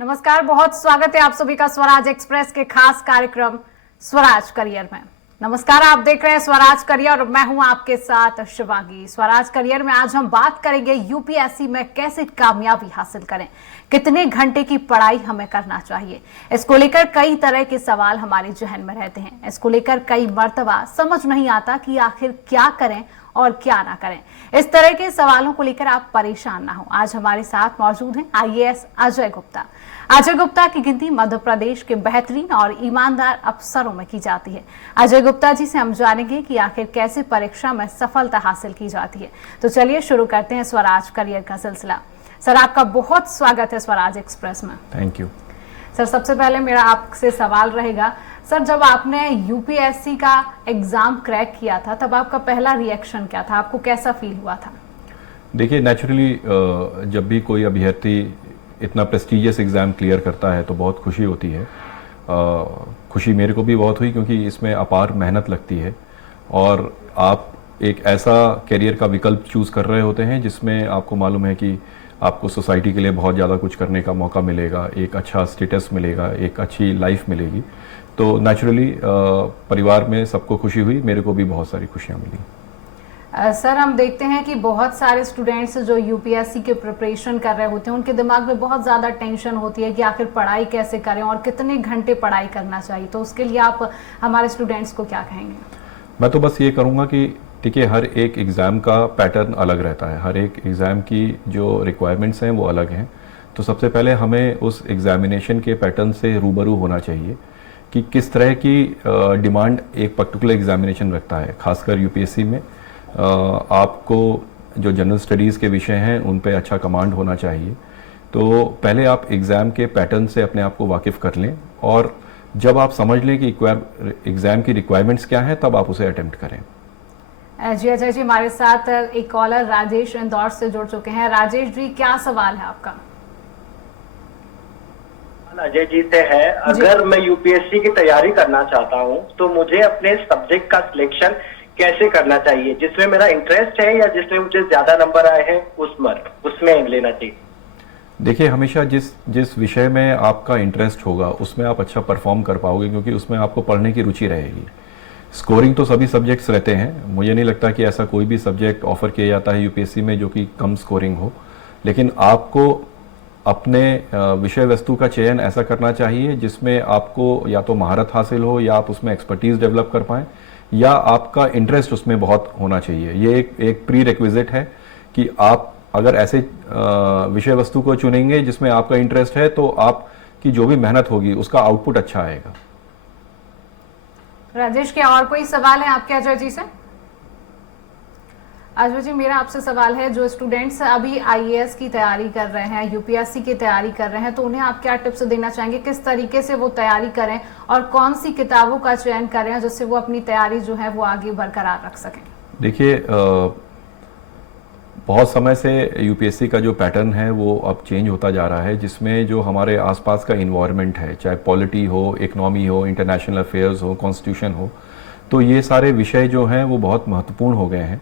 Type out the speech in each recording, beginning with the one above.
नमस्कार, बहुत स्वागत है आप सभी का स्वराज एक्सप्रेस के खास कार्यक्रम स्वराज करियर में। नमस्कार, आप देख रहे हैं स्वराज करियर और मैं हूं आपके साथ शिवांगी। स्वराज करियर में आज हम बात करेंगे यूपीएससी में कैसे कामयाबी हासिल करें, कितने घंटे की पढ़ाई हमें करना चाहिए। इसको लेकर कई तरह के सवाल हमारे जहन में रहते हैं। इसको लेकर कई मर्तबा समझ नहीं आता कि आखिर क्या करें और क्या ना करें। इस तरह के सवालों को लेकर आप परेशान ना हो। आज हमारे साथ मौजूद हैं आईएएस अजय गुप्ता। अजय गुप्ता की गिनती मध्य प्रदेश के बेहतरीन और ईमानदार अफसरों में की जाती है। अजय गुप्ता जी से हम जानेंगे कि आखिर कैसे परीक्षा में सफलता हासिल की जाती है। तो चलिए शुरू करते हैं स्वराज करियर का सिलसिला। सर, आपका बहुत स्वागत है स्वराज एक्सप्रेस में। Thank you sir. सबसे पहले मेरा आपसे सवाल रहेगा, सर जब आपने यूपीएससी का एग्जाम क्रैक किया था तब आपका पहला रिएक्शन क्या था, आपको कैसा फील हुआ था? देखिए, नेचुरली जब भी कोई अभ्यर्थी इतना प्रेस्टिजियस एग्ज़ाम क्लियर करता है तो बहुत खुशी होती है। खुशी मेरे को भी बहुत हुई क्योंकि इसमें अपार मेहनत लगती है और आप एक ऐसा करियर का विकल्प चूज़ कर रहे होते हैं जिसमें आपको मालूम है कि आपको सोसाइटी के लिए बहुत ज़्यादा कुछ करने का मौका मिलेगा, एक अच्छा स्टेटस मिलेगा, एक अच्छी लाइफ मिलेगी। तो नेचुरली परिवार में सबको खुशी हुई, मेरे को भी बहुत सारी खुशियाँ मिली। सर, हम देखते हैं कि बहुत सारे स्टूडेंट्स जो यूपीएससी के प्रिपरेशन कर रहे होते हैं उनके दिमाग में बहुत ज़्यादा टेंशन होती है कि आखिर पढ़ाई कैसे करें और कितने घंटे पढ़ाई करना चाहिए। तो उसके लिए आप हमारे स्टूडेंट्स को क्या कहेंगे? मैं तो बस ये करूँगा कि ठीक है, हर एक एग्ज़ाम का पैटर्न अलग रहता है, हर एक एग्ज़ाम की जो रिक्वायरमेंट्स हैं वो अलग हैं। तो सबसे पहले हमें उस एग्ज़ामिनेशन के पैटर्न से रूबरू होना चाहिए कि किस तरह की डिमांड एक पर्टिकुलर एग्ज़ामिनेशन रखता है। खासकर यूपीएससी में आपको जो जनरल स्टडीज़ के विषय हैं उन पे अच्छा कमांड होना चाहिए। तो पहले आप एग्ज़ाम के पैटर्न से अपने आप को वाकिफ़ कर लें और जब आप समझ लें कि एग्ज़ाम की रिक्वायरमेंट्स क्या हैं तब आप उसे अटेम्प्ट करें। जी अजय जी, हमारे साथ एक कॉलर राजेश इंदौर से जुड़ चुके हैं। राजेश जी, क्या सवाल है आपका? अजय जी से है, अगर मैं यूपीएससी की तैयारी करना चाहता हूं तो मुझे अपने सब्जेक्ट का सिलेक्शन कैसे करना चाहिए, जिसमें मेरा इंटरेस्ट है या जिसमें मुझे ज्यादा नंबर आए हैं उसमें लेना चाहिए? देखिए, हमेशा जिस विषय में आपका इंटरेस्ट होगा उसमें आप अच्छा परफॉर्म कर पाओगे क्योंकि उसमें आपको पढ़ने की रुचि रहेगी। स्कोरिंग तो सभी सब्जेक्ट्स रहते हैं, मुझे नहीं लगता कि ऐसा कोई भी सब्जेक्ट ऑफर किया जाता है यूपीएससी में जो कि कम स्कोरिंग हो। लेकिन आपको अपने विषय वस्तु का चयन ऐसा करना चाहिए जिसमें आपको या तो महारत हासिल हो या आप उसमें एक्सपर्टीज डेवलप कर पाएँ या आपका इंटरेस्ट उसमें बहुत होना चाहिए। ये एक प्री रिक्विजिट है कि आप अगर ऐसे विषय वस्तु को चुनेंगे जिसमें आपका इंटरेस्ट है तो आपकी जो भी मेहनत होगी उसका आउटपुट अच्छा आएगा। राजेश, क्या और कोई सवाल है आपके अजय जी से? अजय जी, मेरा आपसे सवाल है, जो स्टूडेंट्स अभी आईएएस की तैयारी कर रहे हैं, यूपीएससी की तैयारी कर रहे हैं, तो उन्हें आप क्या टिप्स देना चाहेंगे, किस तरीके से वो तैयारी करें और कौन सी किताबों का चयन करें जिससे वो अपनी तैयारी जो है वो आगे बरकरार रख सकें? देखिए, बहुत समय से यूपीएससी का जो पैटर्न है वो अब चेंज होता जा रहा है, जिसमें जो हमारे आसपास का इन्वायरमेंट है, चाहे पॉलिटी हो, इकोनॉमी हो, इंटरनेशनल अफेयर्स हो, कॉन्स्टिट्यूशन हो, तो ये सारे विषय जो हैं वो बहुत महत्वपूर्ण हो गए हैं।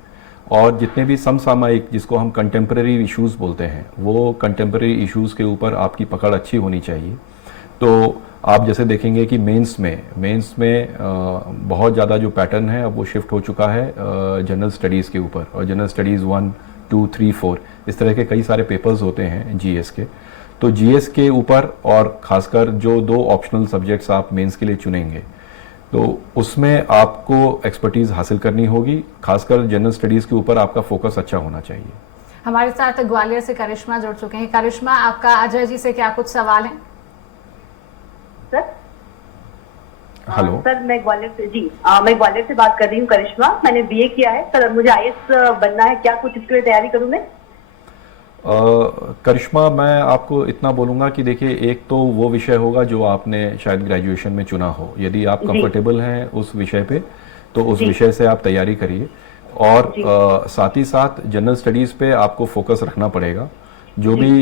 और जितने भी समसामयिक, जिसको हम कंटेम्प्रेरी इश्यूज़ बोलते हैं, वो कंटेम्प्रेरी इश्यूज़ के ऊपर आपकी पकड़ अच्छी होनी चाहिए। तो आप जैसे देखेंगे कि मेंस में बहुत ज़्यादा जो पैटर्न है अब वो शिफ्ट हो चुका है जनरल स्टडीज़ के ऊपर, और जनरल स्टडीज़ 1, 2, 3, 4 इस तरह के कई सारे पेपर्स होते हैं जीएस के। तो जीएस के ऊपर और ख़ासकर जो 2 ऑप्शनल सब्जेक्ट्स आप मेंस के लिए चुनेंगे तो उसमें आपको एक्सपर्टीज हासिल करनी होगी। खासकर जनरल स्टडीज के ऊपर आपका फोकस अच्छा होना चाहिए। हमारे साथ ग्वालियर से करिश्मा जुड़ चुके हैं। करिश्मा, आपका अजय जी से क्या कुछ सवाल है? सर, हेलो सर, मैं ग्वालियर से बात कर रही हूँ। करिश्मा, मैंने बीए किया है सर, मुझे आईएएस बनना है, क्या कुछ इसके लिए तैयारी करूँ मैं? करिश्मा, मैं आपको इतना बोलूँगा कि देखिए, एक तो वो विषय होगा जो आपने शायद ग्रेजुएशन में चुना हो। यदि आप कंफर्टेबल हैं उस विषय पे तो उस विषय से आप तैयारी करिए। और साथ ही साथ जनरल स्टडीज़ पे आपको फोकस रखना पड़ेगा। जो भी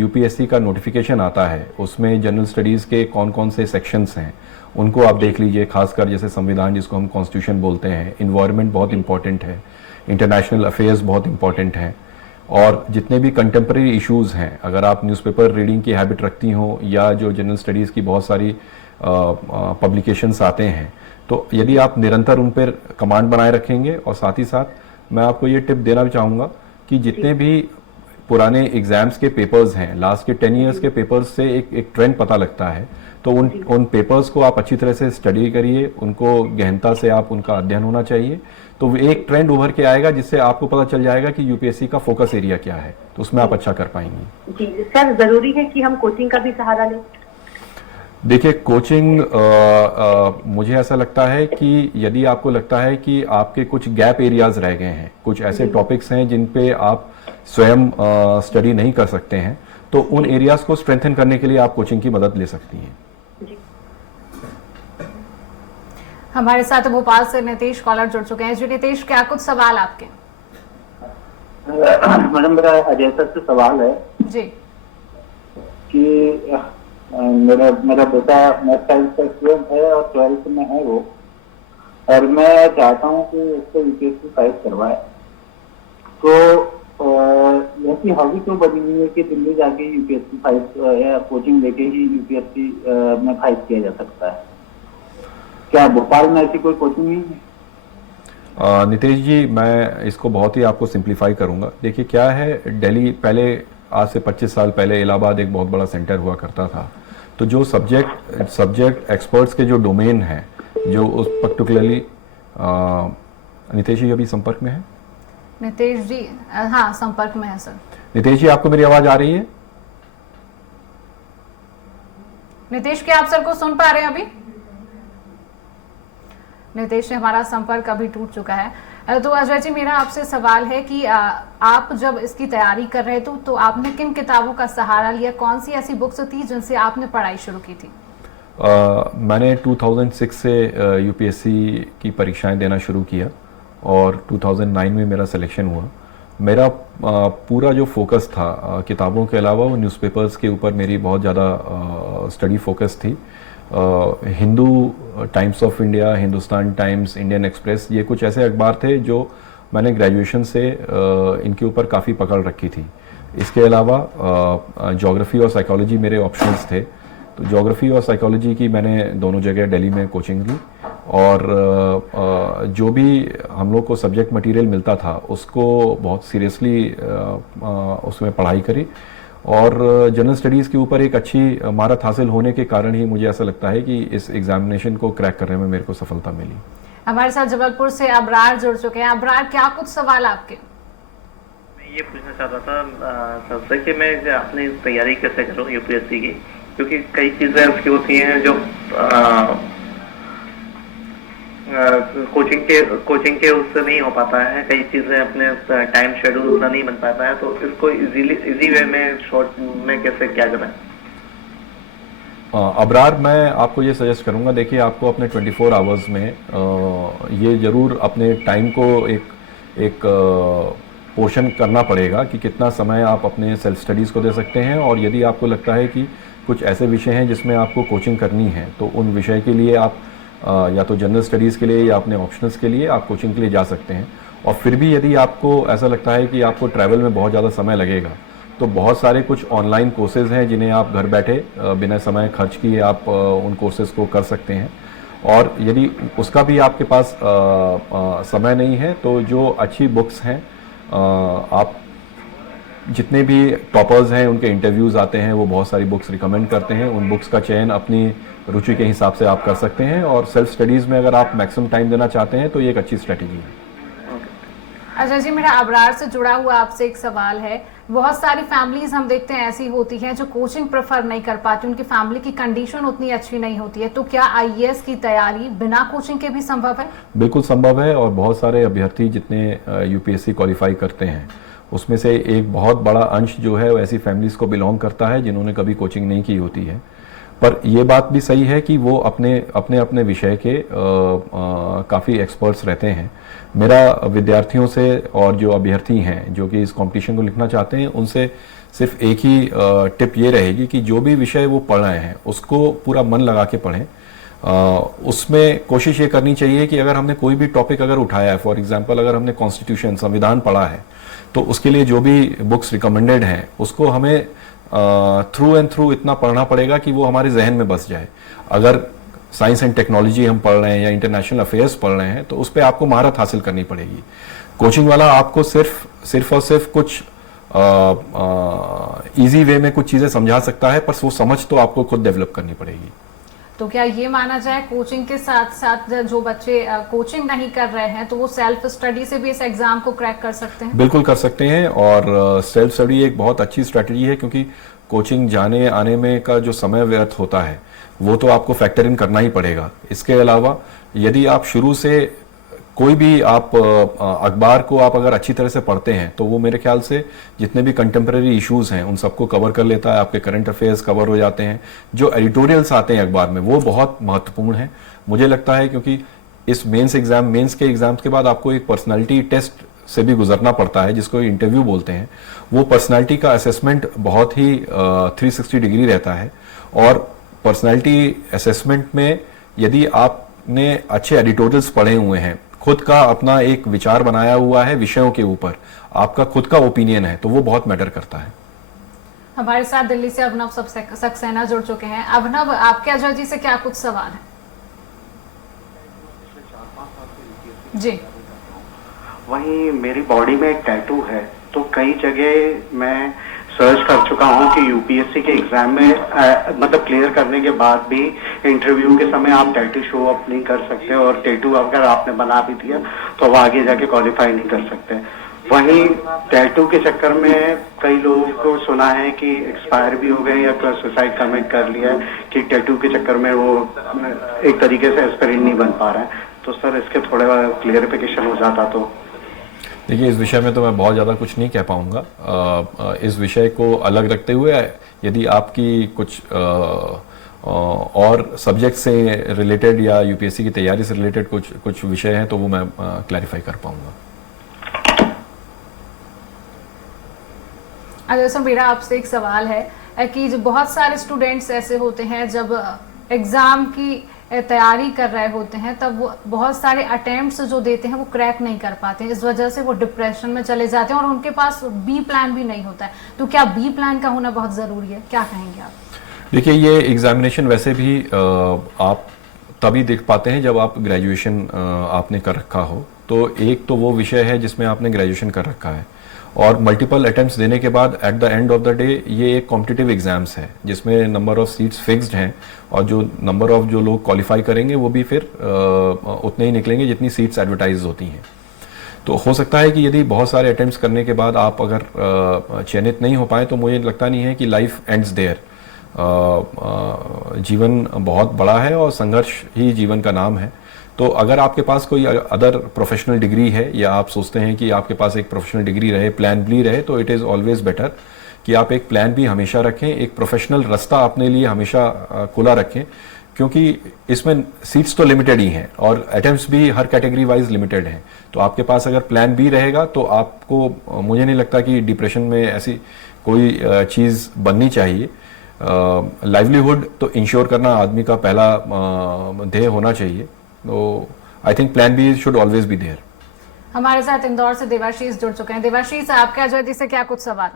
यूपीएससी का नोटिफिकेशन आता है उसमें जनरल स्टडीज़ के कौन कौन से सेक्शंस हैं उनको आप देख लीजिए। खासकर जैसे संविधान, जिसको हम कॉन्स्टिट्यूशन बोलते हैं, इन्वायरमेंट बहुत इंपॉर्टेंट है, इंटरनेशनल अफेयर्स बहुत इंपॉर्टेंट हैं, और जितने भी कंटेम्प्रेरी इश्यूज़ हैं, अगर आप न्यूज़पेपर रीडिंग की हैबिट रखती हो या जो जनरल स्टडीज़ की बहुत सारी पब्लिकेशंस आते हैं, तो यदि आप निरंतर उन पर कमांड बनाए रखेंगे, और साथ ही साथ मैं आपको ये टिप देना भी चाहूँगा कि जितने भी पुराने एग्जाम्स के पेपर्स हैं, लास्ट के 10 ईयर्स के पेपर्स से एक ट्रेंड पता लगता है, तो उन पेपर्स को आप अच्छी तरह से स्टडी करिए, उनको गहनता से आप उनका अध्ययन होना चाहिए, तो वो एक ट्रेंड उभर के आएगा जिससे आपको पता चल जाएगा कि यूपीएससी का फोकस एरिया क्या है, तो उसमें आप अच्छा कर पाएंगी। जी सर, जरूरी है कि हम कोचिंग का भी सहारा लें? देखिए, कोचिंग मुझे ऐसा लगता है कि यदि आपको लगता है कि आपके कुछ गैप एरियाज रह गए हैं, कुछ ऐसे टॉपिक्स हैं जिन पे आप स्वयं स्टडी नहीं कर सकते हैं, तो उन एरियाज को स्ट्रेंथन करने के लिए आप कोचिंग की मदद ले सकती हैं। हमारे साथ भोपाल से नीतीश कॉलर जुड़ चुके हैं। जी नीतीश, क्या कुछ सवाल आपके? मैडम, मेरा अजय सर से सवाल है जी कि मेरा बेटा मैथ साइंस का स्टूडेंट है और 12th में है वो, और मैं चाहता हूँ कि उसको यूपीएससी फाइट करवाए, तो ऐसी हॉबी क्यों बनी हुई है कि दिल्ली जाके यूपीएससी फाइट या कोचिंग लेके ही यूपीएससी में फाइट किया जा सकता है? क्या भोपाल में ऐसी कोई कोचिंग नहीं है? नितेश जी, मैं इसको बहुत ही आपको सिंप्लीफाई करूंगा। देखिए क्या है, दिल्ली पहले आज से 25 साल पहले इलाहाबाद एक बहुत बड़ा सेंटर हुआ करता था, तो जो सब्जेक्ट एक्सपर्ट्स के जो डोमेन है, जो उस पर्टिकुलरली नितेश जी अभी संपर्क में है? नीतीश जी हाँ, संपर्क में है सर। नितेश जी, आपको मेरी आवाज आ रही है? नीतीश, क्या आप सर को सुन पा रहे हैं अभी? नीतीश से हमारा संपर्क अभी टूट चुका है। तो अजय जी, मेरा आपसे सवाल है कि आप जब इसकी तैयारी कर रहे थे तो आपने किन किताबों का सहारा लिया? कौन सी ऐसी बुक्स थी जिनसे आपने पढ़ाई शुरू की थी? मैंने 2006 से यूपीएससी की परीक्षाएं देना शुरू किया और 2009 में मेरा सिलेक्शन हुआ। मेरा पूरा जो फोकस था किताबों के अलावा वो न्यूज़पेपर्स के ऊपर मेरी बहुत ज़्यादा स्टडी फोकस थी। Hindu, times of India, Hindustan times, Indian express, ये कुछ ऐसे अखबार थे जो मैंने ग्रेजुएशन से इनके ऊपर काफ़ी पकड़ रखी थी। इसके अलावा ज्योग्राफी और साइकोलॉजी मेरे ऑप्शंस थे, तो ज्योग्राफी और साइकोलॉजी की मैंने दोनों जगह दिल्ली में कोचिंग ली, और जो भी हम लोग को सब्जेक्ट मटेरियल मिलता था उसको बहुत सीरियसली उसमें पढ़ाई करी, और जनरल स्टडीज़ के ऊपर एक अच्छी महारत हासिल होने के कारण ही मुझे ऐसा लगता है कि इस एग्जामिनेशन को क्रैक करने में मेरे को सफलता मिली। हमारे साथ जबलपुर से अबरार जुड़ चुके हैं। अबरार, क्या कुछ सवाल आपके? मैं ये पूछना चाहता था सबसे कि मैं अपनी तैयारी कैसे करूं यूपीएससी की, क्योंकि कई चीज़ें ऐसी होती हैं जो कोचिंग के उससे नहीं हो पाता है, कई चीजें अपने टाइम शेड्यूल उतना नहीं बन पाता है, तो इसको इजी वे में शॉर्ट में कैसे क्या करें? अबरार, मैं आपको ये सजेस्ट करूंगा, देखिए आपको अपने 24 आवर्स में ये जरूर अपने टाइम को एक पोर्शन करना पड़ेगा कि कितना समय आप अपने सेल्फ स्टडीज़ को दे सकते हैं, और यदि आपको लगता है कि कुछ ऐसे विषय हैं जिसमें आपको कोचिंग करनी है तो उन विषय के लिए आप या तो जनरल स्टडीज़ के लिए या अपने ऑप्शनल्स के लिए आप कोचिंग के लिए जा सकते हैं। और फिर भी यदि आपको ऐसा लगता है कि आपको ट्रैवल में बहुत ज़्यादा समय लगेगा, तो बहुत सारे कुछ ऑनलाइन कोर्सेज़ हैं जिन्हें आप घर बैठे बिना समय खर्च किए आप उन कोर्सेज़ को कर सकते हैं। और यदि उसका भी आपके पास समय नहीं है तो जो अच्छी बुक्स हैं, आप जितने भी टॉपर्स हैं उनके इंटरव्यूज़ आते हैं, वो बहुत सारी बुक्स रिकमेंड करते हैं, उन बुक्स का चयन अपनी रुचि के हिसाब से आप कर सकते हैं, और सेल्फ स्टडीज़ में अगर आप मैक्सिमम टाइम देना चाहते हैं तो ये एक अच्छी स्ट्रेटेजी है। अच्छा जी, मेरा अबरार से जुड़ा हुआ आपसे एक सवाल है। बहुत सारी फैमिलीज हम देखते हैं ऐसी होती हैं जो कोचिंग प्रेफर नहीं कर पाती, उनकी फैमिली की कंडीशन उतनी अच्छी नहीं होती है, तो क्या आईएएस की तैयारी बिना कोचिंग के भी संभव है? बिल्कुल संभव है, और बहुत सारे अभ्यर्थी जितने यूपीएससी क्वालिफाई करते हैं उसमें से एक बहुत बड़ा अंश जो है वो ऐसी फैमिलीज को बिलोंग करता है जिन्होंने कभी कोचिंग नहीं की होती है। पर यह बात भी सही है कि वो अपने विषय के काफ़ी एक्सपर्ट्स रहते हैं। मेरा विद्यार्थियों से और जो अभ्यर्थी हैं जो कि इस कंपटीशन को लिखना चाहते हैं उनसे सिर्फ एक ही टिप ये रहेगी कि जो भी विषय वो पढ़ रहे हैं उसको पूरा मन लगा के पढ़ें। उसमें कोशिश ये करनी चाहिए कि अगर हमने कोई भी टॉपिक अगर उठाया है, फॉर एग्जांपल अगर हमने कॉन्स्टिट्यूशन, संविधान पढ़ा है, तो उसके लिए जो भी बुक्स रिकमेंडेड हैं उसको हमें थ्रू एंड थ्रू इतना पढ़ना पड़ेगा कि वो हमारे जहन में बस जाए। अगर साइंस एंड टेक्नोलॉजी हम पढ़ रहे हैं या इंटरनेशनल अफेयर्स पढ़ रहे हैं तो उस पर आपको महारत हासिल करनी पड़ेगी। कोचिंग वाला आपको सिर्फ और सिर्फ कुछ इजी वे में कुछ चीज़ें समझा सकता है, पर वो समझ तो आपको खुद डेवलप करनी पड़ेगी। तो क्या ये माना जाए कोचिंग के साथ साथ जो बच्चे कोचिंग नहीं कर रहे हैं तो वो सेल्फ स्टडी से भी इस एग्जाम को क्रैक कर सकते हैं? बिल्कुल कर सकते हैं, और सेल्फ स्टडी एक बहुत अच्छी स्ट्रेटजी है, क्योंकि कोचिंग जाने आने में का जो समय व्यर्थ होता है वो तो आपको फैक्टर इन करना ही पड़ेगा। इसके अलावा यदि आप शुरू से कोई भी आप अखबार को आप अगर अच्छी तरह से पढ़ते हैं तो वो मेरे ख्याल से जितने भी कंटेम्प्रेरी इश्यूज हैं उन सबको कवर कर लेता है। आपके करंट अफेयर्स कवर हो जाते हैं, जो एडिटोरियल्स आते हैं अखबार में वो बहुत महत्वपूर्ण है मुझे लगता है, क्योंकि इस मेंस के एग्जाम्स के बाद आपको एक पर्सनालिटी टेस्ट से भी गुजरना पड़ता है जिसको इंटरव्यू बोलते हैं। वो पर्सनालिटी का असेसमेंट बहुत ही 360 डिग्री रहता है, और पर्सनालिटी असेसमेंट में यदि आपने अच्छे एडिटोरियल्स पढ़े हुए हैं, खुद का अपना एक विचार बनाया हुआ है विषयों के ऊपर, आपका खुद का ओपिनियन है, तो वो बहुत मैटर करता है। हमारे साथ दिल्ली से अभिनव सक्सेना जुड़ चुके हैं। अभिनव, आपके अजय जी से क्या कुछ सवाल है? जी। वहीं मेरी बॉडी में एक टैटू है, तो कई जगह मैं सर्च कर चुका हूं कि यूपीएससी के एग्जाम में मतलब क्लियर करने के बाद भी इंटरव्यू के समय आप टैटू शो अप नहीं कर सकते, और टैटू अगर आपने बना भी दिया तो वो आगे जाके क्वालिफाई नहीं कर सकते। वहीं टैटू के चक्कर में कई लोगों को सुना है कि एक्सपायर भी हो गए या सुसाइड कमिट कर लिया है कि टैटू के चक्कर में वो एक तरीके से एस्पिरेंट नहीं बन पा रहा है। तो सर इसके थोड़ा क्लियरिफिकेशन हो जाता तो। देखिए, इस विषय में तो मैं बहुत ज़्यादा कुछ नहीं कह पाऊंगा। इस विषय को अलग रखते हुए यदि आपकी कुछ और सब्जेक्ट से रिलेटेड या यूपीएससी की तैयारी से रिलेटेड कुछ विषय हैं तो वो मैं क्लैरिफाई कर पाऊंगा। अजय सर, मेरा आपसे एक सवाल है कि जो बहुत सारे स्टूडेंट्स ऐसे होते हैं जब एग्जाम की तैयारी कर रहे होते हैं तब वो बहुत सारे अटेम्प्ट्स जो देते हैं वो क्रैक नहीं कर पाते हैं, इस वजह से वो डिप्रेशन में चले जाते हैं और उनके पास बी प्लान भी नहीं होता है। तो क्या बी प्लान का होना बहुत ज़रूरी है? क्या कहेंगे आप? देखिए, ये एग्जामिनेशन वैसे भी आप तभी देख पाते हैं जब आप ग्रेजुएशन आपने कर रखा हो। तो एक तो वो विषय है जिसमें आपने ग्रेजुएशन कर रखा है, और मल्टीपल अटेम्प्ट्स देने के बाद at the end of the day ये एक कॉम्पिटिटिव एग्जाम्स है जिसमें नंबर ऑफ सीट्स फिक्स्ड हैं, और जो नंबर ऑफ जो लोग क्वालिफाई करेंगे वो भी फिर उतने ही निकलेंगे जितनी सीट्स एडवर्टाइज होती हैं। तो हो सकता है कि यदि बहुत सारे अटेम्प्ट्स करने के बाद आप अगर चयनित नहीं हो पाए तो मुझे लगता नहीं है कि लाइफ एंड्स देयर। जीवन बहुत बड़ा है और संघर्ष ही जीवन का नाम है। तो अगर आपके पास कोई अदर प्रोफेशनल डिग्री है या आप सोचते हैं कि आपके पास एक प्रोफेशनल डिग्री रहे, प्लान बी रहे, तो इट इज़ ऑलवेज बेटर कि आप एक प्लान बी हमेशा रखें, एक प्रोफेशनल रास्ता अपने लिए हमेशा खुला रखें, क्योंकि इसमें सीट्स तो लिमिटेड ही हैं और अटेम्प्ट्स भी हर कैटेगरी वाइज लिमिटेड हैं। तो आपके पास अगर प्लान बी रहेगा तो आपको, मुझे नहीं लगता कि डिप्रेशन में ऐसी कोई चीज़ बननी चाहिए। लाइवलीहुड तो इंश्योर करना आदमी का पहला ध्येय होना चाहिए। तो I think plan B should always be there. हमारे साथ इंदौर से देवाशीष जुड़ चुके हैं। देवाशीष, आपके अजय जी से क्या कुछ सवाल?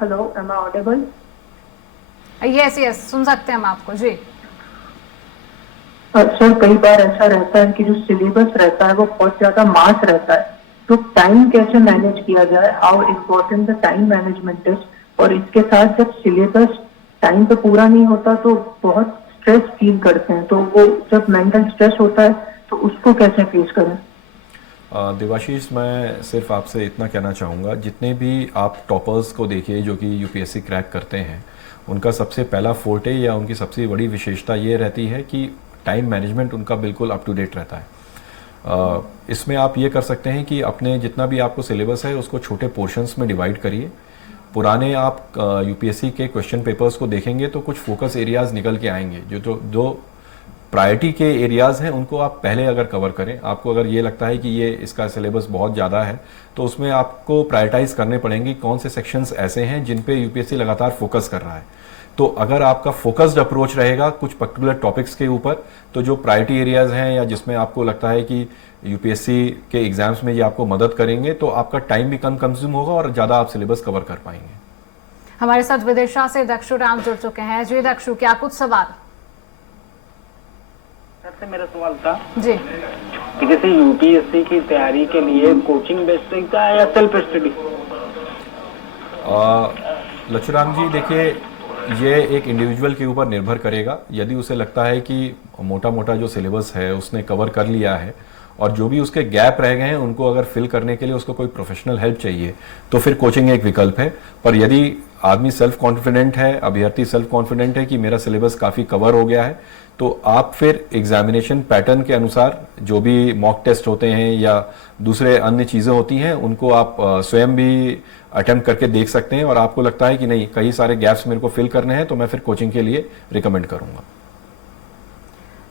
Hello, am I audible? Yes, सुन सकते हैं हम आपको जी। सर, कई बार ऐसा रहता है कि जो सिलेबस रहता है वो बहुत ज्यादा मास रहता है, तो टाइम कैसे मैनेज किया जाए? How important the time management is. और इसके साथ जब सिलेबस टाइम पे पूरा नहीं होता तो बहुत स्ट्रेस फील करते हैं, तो वो जब मेंटल स्ट्रेस होता है तो उसको कैसे फेस करें? देवाशीष, मैं सिर्फ आपसे इतना कहना चाहूँगा, जितने भी आप टॉपर्स को देखिए जो कि यूपीएससी क्रैक करते हैं, उनका सबसे पहला फोर्टे या उनकी सबसे बड़ी विशेषता ये रहती है कि टाइम मैनेजमेंट उनका बिल्कुल अप टू डेट रहता है। इसमें आप ये कर सकते हैं कि अपने जितना भी आपको सिलेबस है उसको छोटे पोर्शंस में डिवाइड करिए। पुराने आप यूपीएससी के क्वेश्चन पेपर्स को देखेंगे तो कुछ फोकस एरियाज निकल के आएंगे जो प्रायोरिटी के एरियाज़ हैं उनको आप पहले अगर कवर करें, आपको अगर ये लगता है कि ये इसका सिलेबस बहुत ज़्यादा है तो उसमें आपको प्रायोरिटाइज करने पड़ेंगे कौन से सेक्शंस ऐसे हैं जिन पे यूपीएससी लगातार फोकस कर रहा है। तो अगर आपका फोकस्ड अप्रोच रहेगा कुछ पर्टिकुलर टॉपिक्स के ऊपर, तो जो प्रायोरिटी एरियाज़ हैं या जिसमें आपको लगता है कि यूपीएससी के एग्जाम्स में ये आपको मदद करेंगे, तो आपका टाइम भी कम कंज्यूम होगा और ज़्यादा आप सिलेबस कवर कर पाएंगे। हमारे साथ विदिशा से दक्षु राम जुड़ चुके हैं। जी दक्षु, क्या कुछ सवाल? से मेरा सवाल था जी कि जैसे यूपीएससी की तैयारी के लिए कोचिंग बेस्ट रहता है या सेल्फ स्टडी? लच्छूराम जी, देखिए ये एक इंडिविजुअल के ऊपर निर्भर करेगा। यदि उसे लगता है कि मोटा मोटा जो सिलेबस है उसने कवर कर लिया है और जो भी उसके गैप रह गए हैं उनको अगर फिल करने के लिए उसको कोई प्रोफेशनल हेल्प चाहिए तो फिर कोचिंग एक विकल्प है। पर यदि आदमी सेल्फ कॉन्फिडेंट है, अभ्यर्थी सेल्फ कॉन्फिडेंट है कि मेरा सिलेबस काफ़ी कवर हो गया है, तो आप फिर एग्जामिनेशन पैटर्न के अनुसार जो भी मॉक टेस्ट होते हैं या दूसरे अन्य चीज़ें होती हैं उनको आप स्वयं भी अटेम्प्ट करके देख सकते हैं। और आपको लगता है कि नहीं, कई सारे गैप्स मेरे को फिल करने हैं, तो मैं फिर कोचिंग के लिए रिकमेंड करूंगा।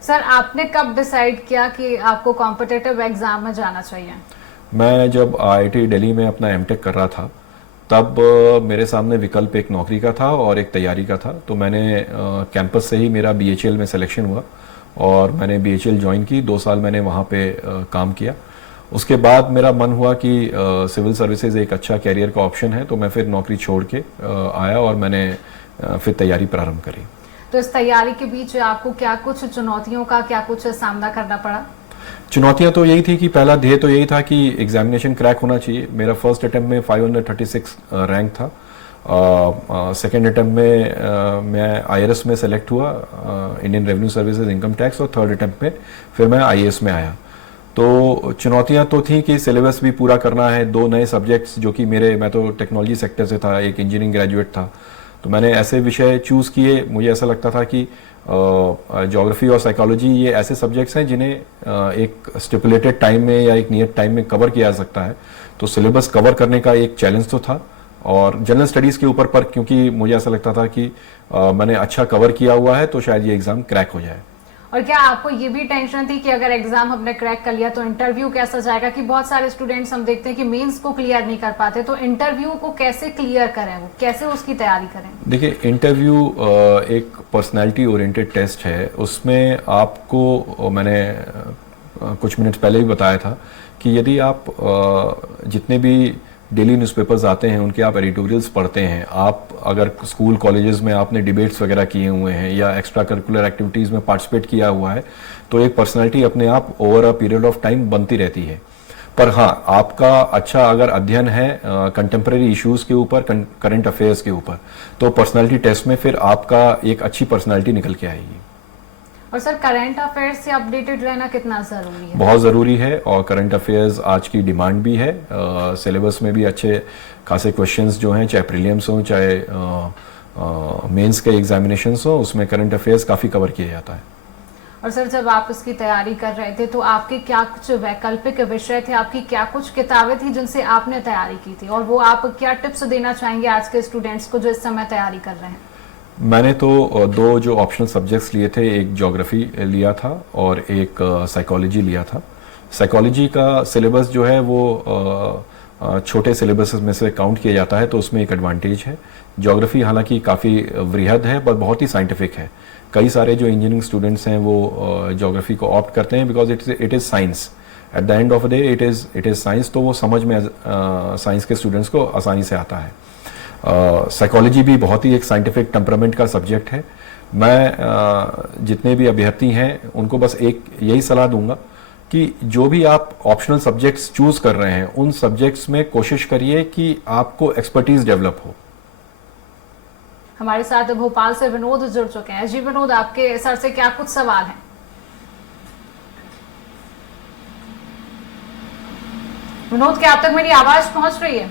सर, आपने कब डिसाइड किया कि आपको कॉम्पिटिटिव एग्जाम में जाना चाहिए? मैं जब IIT दिल्ली में अपना एमटेक कर रहा था तब मेरे सामने विकल्प एक नौकरी का था और एक तैयारी का था। तो मैंने कैंपस से ही मेरा BHL में सिलेक्शन हुआ और मैंने BHL ज्वाइन की। 2 साल मैंने वहाँ पे काम किया। उसके बाद मेरा मन हुआ कि सिविल सर्विसेज एक अच्छा कैरियर का ऑप्शन है, तो मैं फिर नौकरी छोड़ के आया और मैंने फिर तैयारी प्रारंभ करी। तो इस तैयारी के बीच आपको क्या कुछ चुनौतियों का क्या कुछ सामना करना पड़ा? चुनौतियां तो यही थी कि पहला ध्येय तो यही था कि एग्जामिनेशन क्रैक होना चाहिए। मेरा फर्स्ट अटेम्प्ट में 536 रैंक था। सेकेंड अटेम्प्ट में मैं IRS में सेलेक्ट हुआ, Indian revenue services income tax, और थर्ड अटेम्प्ट में फिर मैं IAS में आया। तो चुनौतियां तो थी कि सिलेबस भी पूरा करना है, 2 नए सब्जेक्ट्स जो कि मैं तो टेक्नोलॉजी सेक्टर से था, एक इंजीनियरिंग ग्रेजुएट था, तो मैंने ऐसे विषय चूज़ किए। मुझे ऐसा लगता था कि ज्योग्राफी और साइकोलॉजी ये ऐसे सब्जेक्ट्स हैं जिन्हें एक स्टिपुलेटेड टाइम में या एक नियत टाइम में कवर किया जा सकता है। तो सिलेबस कवर करने का एक चैलेंज तो था। और जनरल स्टडीज़ के ऊपर पर क्योंकि मुझे ऐसा लगता था कि मैंने अच्छा कवर किया हुआ है तो शायद ये एग्ज़ाम क्रैक हो जाए। और क्या आपको ये भी टेंशन थी कि अगर एग्जाम हमने क्रैक कर लिया तो इंटरव्यू कैसा जाएगा? कि बहुत सारे स्टूडेंट्स हम देखते हैं कि मेंस को क्लियर नहीं कर पाते, तो इंटरव्यू को कैसे क्लियर करें, वो कैसे उसकी तैयारी करें? देखिए, इंटरव्यू एक पर्सनैलिटी ओरिएंटेड टेस्ट है। उसमें आपको मैंने कुछ मिनट पहले ही बताया था कि यदि आप जितने भी डेली न्यूज़पेपर्स आते हैं उनके आप एडिटोरियल्स पढ़ते हैं, आप अगर स्कूल कॉलेजेस में आपने डिबेट्स वगैरह किए हुए हैं या एक्स्ट्रा करिकुलर एक्टिविटीज़ में पार्टिसिपेट किया हुआ है, तो एक पर्सनालिटी अपने आप over a period of time बनती रहती है। पर हाँ, आपका अच्छा अगर अध्ययन है कंटेम्प्रेरी इश्यूज़ के ऊपर, करंट अफेयर्स के ऊपर, तो पर्सनालिटी टेस्ट में फिर आपका एक अच्छी पर्सनालिटी निकल के आएगी। और सर, करंट अफेयर्स से अपडेटेड रहना कितना जरूरी है? बहुत ज़रूरी है, और करंट अफेयर्स आज की डिमांड भी है। सिलेबस में भी अच्छे खासे क्वेश्चंस जो हैं, चाहे प्रीलिम्स हो चाहे मेंस के एग्जामिनेशंस हो, उसमें करंट अफेयर्स काफ़ी कवर किया जाता है। और सर, जब आप इसकी तैयारी कर रहे थे तो आपके क्या कुछ वैकल्पिक विषय थे, आपकी क्या कुछ किताबें थी जिनसे आपने तैयारी की थी, और वो आप क्या टिप्स देना चाहेंगे आज के स्टूडेंट्स को जो इस समय तैयारी कर रहे हैं? मैंने तो 2 जो ऑप्शनल सब्जेक्ट्स लिए थे, एक ज्योग्राफी लिया था और एक साइकोलॉजी लिया था। साइकोलॉजी का सिलेबस जो है वो छोटे सिलेबस में से काउंट किया जाता है, तो उसमें एक एडवांटेज है। ज्योग्राफी हालांकि काफ़ी वृहद है पर बहुत ही साइंटिफिक है। कई सारे जो इंजीनियरिंग स्टूडेंट्स हैं वो ज्योग्राफी को ऑप्ट करते हैं because it is science. At the end of the day it is science, तो वो समझ में साइंस के स्टूडेंट्स को आसानी से आता है। साइकोलॉजी भी बहुत ही एक साइंटिफिक टेम्परामेंट का सब्जेक्ट है। मैं जितने भी अभ्यर्थी हैं उनको बस एक यही सलाह दूंगा कि जो भी आप ऑप्शनल सब्जेक्ट्स चूज कर रहे हैं उन सब्जेक्ट्स में कोशिश करिए कि आपको एक्सपर्टीज डेवलप हो। हमारे साथ भोपाल से विनोद जुड़ चुके हैं। जी विनोद, आपके सर से क्या कुछ सवाल हैं? विनोद, क्या आप तक मेरी आवाज पहुंच रही है?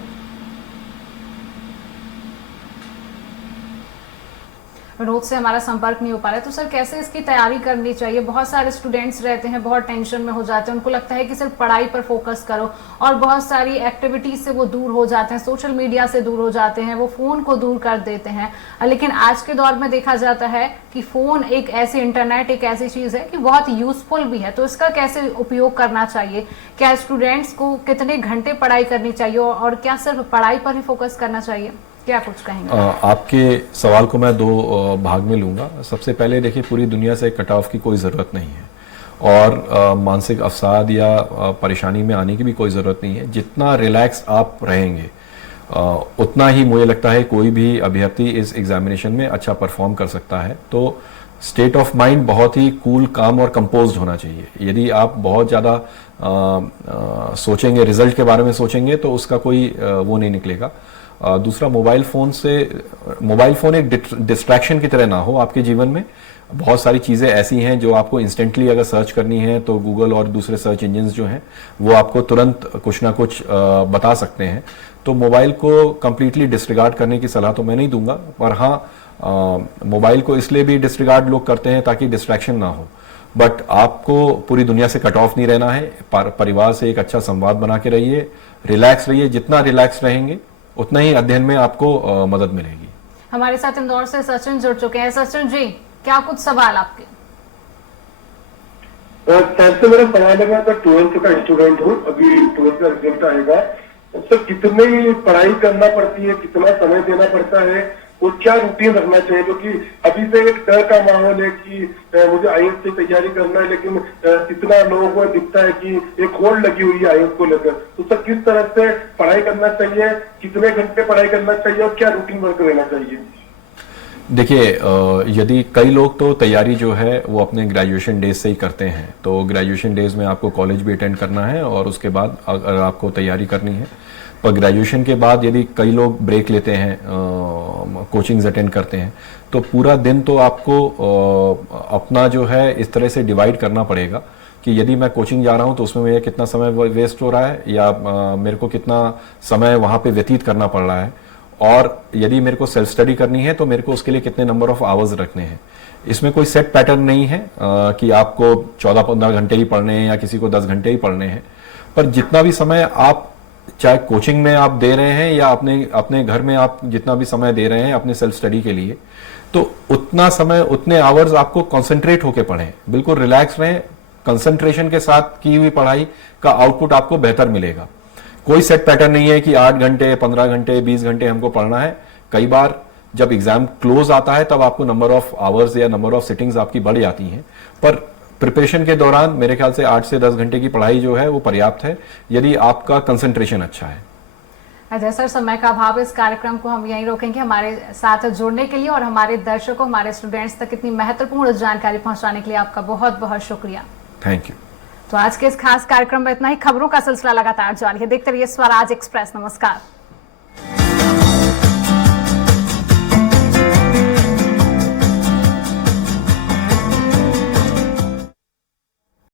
विनोद से हमारा संपर्क नहीं हो पा रहा है, तो सर कैसे इसकी तैयारी करनी चाहिए? बहुत सारे स्टूडेंट्स रहते हैं, बहुत टेंशन में हो जाते हैं, उनको लगता है कि सिर्फ पढ़ाई पर फोकस करो, और बहुत सारी एक्टिविटीज से वो दूर हो जाते हैं, सोशल मीडिया से दूर हो जाते हैं, वो फोन को दूर कर देते हैं। लेकिन आज के दौर में देखा जाता है कि फोन एक ऐसी, इंटरनेट एक ऐसी चीज है कि बहुत यूजफुल भी है, तो इसका कैसे उपयोग करना चाहिए? क्या स्टूडेंट्स को कितने घंटे पढ़ाई करनी चाहिए, और क्या सिर्फ पढ़ाई पर ही फोकस करना चाहिए? क्या कुछ कहेंगे? आपके सवाल को मैं दो भाग में लूंगा। सबसे पहले देखिए, पूरी दुनिया से कट ऑफ की कोई ज़रूरत नहीं है, और मानसिक अवसाद या परेशानी में आने की भी कोई ज़रूरत नहीं है। जितना रिलैक्स आप रहेंगे उतना ही मुझे लगता है कोई भी अभ्यर्थी इस एग्जामिनेशन में अच्छा परफॉर्म कर सकता है। तो स्टेट ऑफ माइंड बहुत ही कूल, काम और कंपोज्ड होना चाहिए। यदि आप बहुत ज़्यादा सोचेंगे, रिजल्ट के बारे में सोचेंगे, तो उसका कोई वो नहीं निकलेगा। दूसरा, मोबाइल फ़ोन एक डिस्ट्रैक्शन की तरह ना हो आपके जीवन में। बहुत सारी चीज़ें ऐसी हैं जो आपको इंस्टेंटली अगर सर्च करनी है तो गूगल और दूसरे सर्च इंजन्स जो हैं वो आपको तुरंत कुछ ना कुछ बता सकते हैं। तो मोबाइल को कंप्लीटली डिसरिगार्ड करने की सलाह तो मैं नहीं दूंगा, पर हाँ, मोबाइल को इसलिए भी डिसरिगार्ड लोग करते हैं ताकि डिस्ट्रैक्शन ना हो। बट आपको पूरी दुनिया से कट ऑफ नहीं रहना है। परिवार से एक अच्छा संवाद बना के रहिए, रिलैक्स रहिए। जितना रिलैक्स रहेंगे उतना ही अध्ययन में आपको मदद मिलेगी। हमारे साथ इंदौर से सचिन जुड़ चुके हैं। सचिन जी, क्या कुछ सवाल आपके? सर से मेरा सवाल है, मैं 12th का स्टूडेंट हूँ, अभी 12th का रिजल्ट आएगा। सर कितनी पढ़ाई करना पड़ती है, कितना समय देना पड़ता है, और क्या रूटीन रखना चाहिए? क्योंकि अभी से एक डर का माहौल है कि मुझे आईएएस की तैयारी करना है, लेकिन कितना लोगों को दिखता है कि एक होल्ड लगी हुई है आईएएस को लेकर। तो सर किस तरह से पढ़ाई करना चाहिए, कितने घंटे पढ़ाई करना चाहिए, और क्या रूटीन वर्क रहना चाहिए? देखिए, यदि कई लोग तो तैयारी जो है वो अपने ग्रेजुएशन डेज से ही करते हैं, तो ग्रेजुएशन डेज में आपको कॉलेज भी अटेंड करना है और उसके बाद अगर आपको तैयारी करनी है। पर ग्रेजुएशन के बाद यदि कई लोग ब्रेक लेते हैं, कोचिंग्स अटेंड करते हैं, तो पूरा दिन तो आपको अपना जो है इस तरह से डिवाइड करना पड़ेगा कि यदि मैं कोचिंग जा रहा हूं तो उसमें मेरा कितना समय वेस्ट हो रहा है, या मेरे को कितना समय वहां पे व्यतीत करना पड़ रहा है, और यदि मेरे को सेल्फ स्टडी करनी है तो मेरे को उसके लिए कितने नंबर ऑफ आवर्स रखने हैं। इसमें कोई सेट पैटर्न नहीं है कि आपको 14-15 घंटे ही पढ़ने हैं या किसी को 10 घंटे ही पढ़ने हैं। पर जितना भी समय आप, चाहे कोचिंग में आप दे रहे हैं या अपने घर में आप जितना भी समय दे रहे हैं अपने सेल्फ स्टडी के लिए, तो उतना समय, उतने आवर्स आपको कंसंट्रेट होकर पढ़ें, बिल्कुल रिलैक्स रहें। कंसंट्रेशन के साथ की हुई पढ़ाई का आउटपुट आपको बेहतर मिलेगा। कोई सेट पैटर्न नहीं है कि 8 घंटे, 15 घंटे, 20 घंटे हमको पढ़ना है। कई बार जब एग्जाम क्लोज आता है तब आपको नंबर ऑफ आवर्स या नंबर ऑफ सिटिंग्स आपकी बढ़ जाती हैं, पर प्रिपरेशन के दौरान मेरे ख्याल से 8 से 10 घंटे की पढ़ाई जो है वो पर्याप्त है, यदि आपका कंसंट्रेशन अच्छा है। अजय सर, समय का अभाव, इस कार्यक्रम को हम यहीं रोकेंगे। हमारे साथ जुड़ने के लिए और हमारे दर्शकों, हमारे स्टूडेंट्स तक इतनी महत्वपूर्ण जानकारी पहुंचाने के लिए आपका बहुत बहुत शुक्रिया। Thank you. तो आज के इस खास कार्यक्रम में इतना ही। खबरों का सिलसिला लगातार जारी है, देखते रहिए स्वराज एक्सप्रेस। नमस्कार।